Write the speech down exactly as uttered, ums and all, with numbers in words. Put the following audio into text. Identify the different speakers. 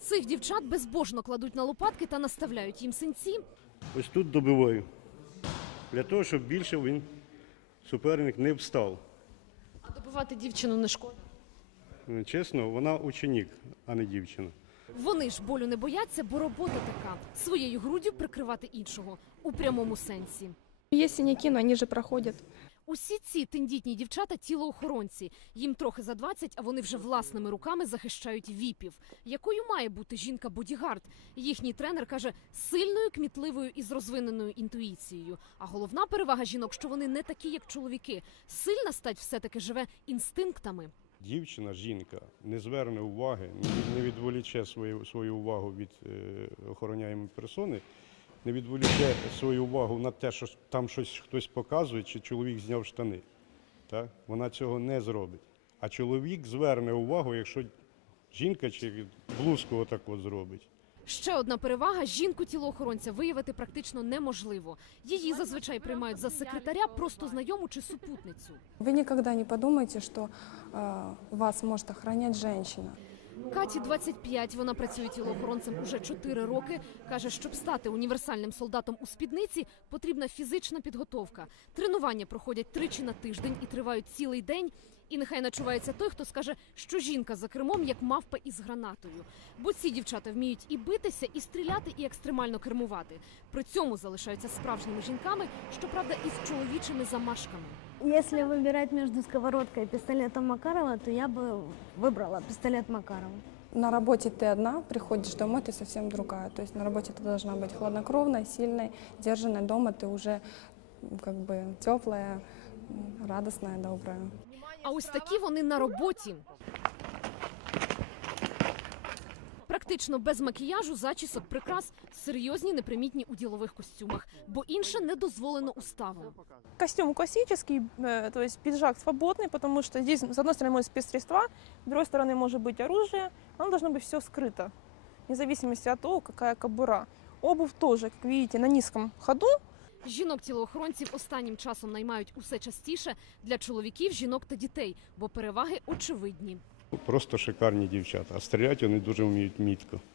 Speaker 1: Цих дівчат безбожно кладуть на лопатки та наставляють їм синці.
Speaker 2: Ось тут добиваю, для того, щоб більше він, суперник, не встав.
Speaker 1: А добивати дівчину не шкода?
Speaker 2: Чесно, вона ученик, а не дівчина.
Speaker 1: Вони ж болю не бояться, бо робота така – своєю груддю прикривати іншого. У прямому сенсі.
Speaker 3: Есть синяки, но они же проходят.
Speaker 1: Усі ці тендітні дівчата – тілоохоронці. Їм трохи за двадцять, а вони вже власними руками захищають віпів. Якою має бути жінка-бодігард? Їхній тренер каже – сильною, кмітливою і з розвиненою інтуїцією. А головна перевага жінок, що вони не такі, як чоловіки. Сильна стать все-таки живе інстинктами.
Speaker 2: Дівчина, жінка не зверне уваги, не відволіче свою, свою увагу від е, охороняємої персони, не відволіче свою увагу на те, що там щось хтось показує, чи чоловік зняв штани. Так? Вона цього не зробить. А чоловік зверне увагу, якщо жінка чи блузку отак от зробить.
Speaker 1: Ще одна перевага – жінку-тілоохоронця виявити практично неможливо. Її зазвичай приймають за секретаря, просто знайому чи супутницю.
Speaker 3: Вы никогда не подумайте, что э, вас может охранять женщина.
Speaker 1: Каті двадцять п'ять, вона працює тілоохоронцем уже чотири роки. Каже, щоб стати універсальним солдатом у спідниці, потрібна фізична підготовка. Тренування проходять тричі на тиждень і тривають цілий день. І нехай начувається той, хто скаже, що жінка за кермом, як мавпа із гранатою. Бо ці дівчата вміють і битися, і стріляти, і екстремально кермувати. При цьому залишаються справжніми жінками, щоправда, із чоловічими замашками.
Speaker 4: Если выбирать между сковородкой и пистолетом Макарова, то я бы выбрала пистолет Макарова.
Speaker 3: На работе ты одна, приходишь домой, ты совсем другая. То есть на работе ты должна быть хладнокровной, сильной, сдержанной. Дома ты уже как бы теплая, радостная, добрая.
Speaker 1: А ось такі вони на роботі. Практично без макіяжу, зачісок, прикрас, серйозні, непримітні у ділових костюмах, бо інше не дозволено уставом.
Speaker 5: Костюм классический, э, то есть пиджак свободный, потому что здесь, с одной стороны, может быть спецсредства, с другой стороны, может быть оружие, оно должно быть все скрыто, вне зависимости от того, какая кобура. Обувь тоже, как видите, на низком ходу.
Speaker 1: Жінок-тілоохоронців останнім часом наймають усе частіше для чоловіків, жінок та дітей, бо переваги очевидні.
Speaker 2: Просто шикарні дівчата, а стріляти вони дуже вміють мітко.